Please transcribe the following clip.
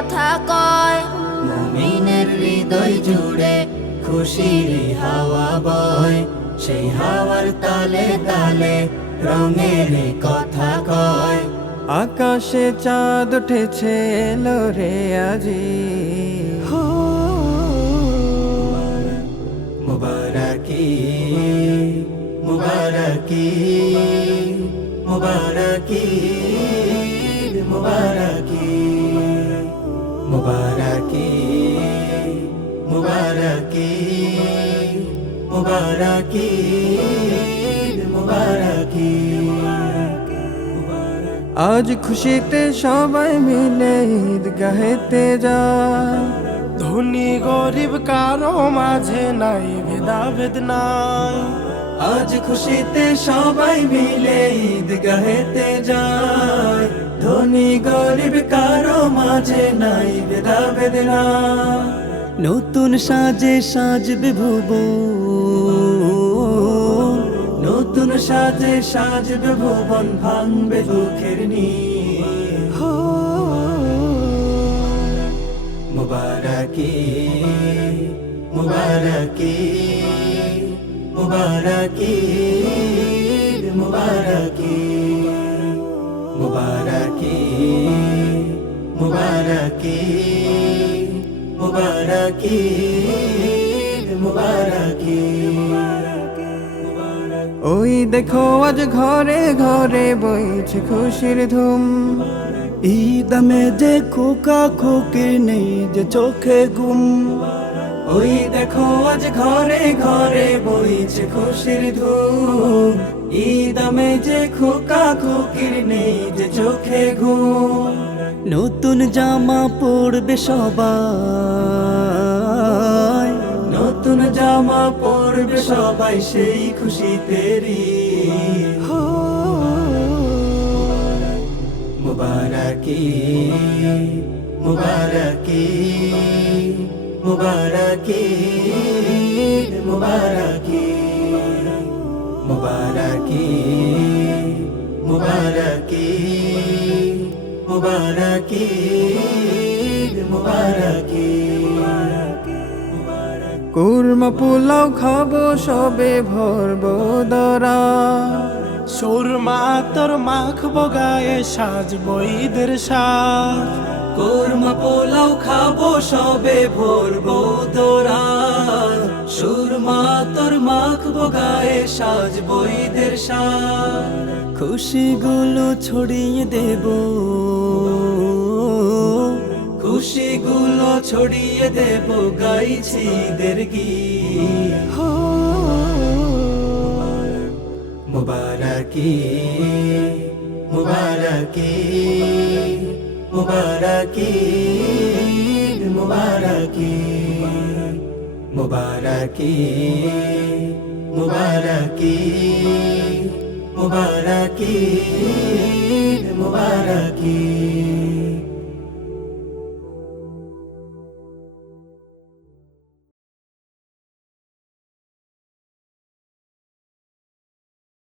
কথা কয়। মুমিনের হৃদয় জুড়ে খুশির হাওয়া বয়। সেই হাওয়ার তালে তালে রঙের কথা কয়। আকাশে চাঁদ উঠেছে এলো রে আজি। মুবারকি মুবারকি মুবারকি মুবারকি। মুবারকি মুবারকি মুবারকি মুবারকি আজ খুশিতে সবাই মিলে ঈদ গাহেতে যা ধনী গরিব কারও মাঝে নাই, ভেদাভেদ নাই। আজ খুশিতে সবাই মিলে ঈদ গাহেতে মাঝে নাই বেদা বেদনা। নতুন সাজে সাজবে ভুব নতুন সাজে সাজবে ভুবন, ভাঙবে দুঃখের নী মুবারকি মুবারকি মুবারকি মুবারকি মুবারকি। মুবারকি মুবারকি মুবারকি ওই দেখো আজ ঘরে ঘরে বইছে খুশির ধুম। ঈদমে যে খোকা খোকির নেই যে চোখে ঘুম ওই দেখো আজ ঘরে ঘরে বইছে খুশির ধুম। ঈদমে যে খোকা খোকির নেই যে চোখে ঘুম। নতুন জামা পরবে সবাই। নতুন জামা পরবে সবাই সেই খুশি তেরি মুবারকি মুবারকি মুবারকি মুবারকি। মুবারকি মুবারকি মুবারকি মুবারকি কুরমা পোলাও খাব সবে ভরবো দরা। সুরমা তোর মাখবো গায়ে সাজবো ঈদের সাজ। কোরমা পোলাও খাব সবে ভরবো দোরা। তোর মাখবো গায়ে সাজবো ঈদের সাজ খুশিগুলো ছড়িয়ে দেব। খুশিগুলো ছড়িয়ে দেব, গাইছি ঈদের গীত। মুবারকি মুবারকি মুবারকি মুবারকি। মুবারকি মুবারকি মুবারকি মুবারকি।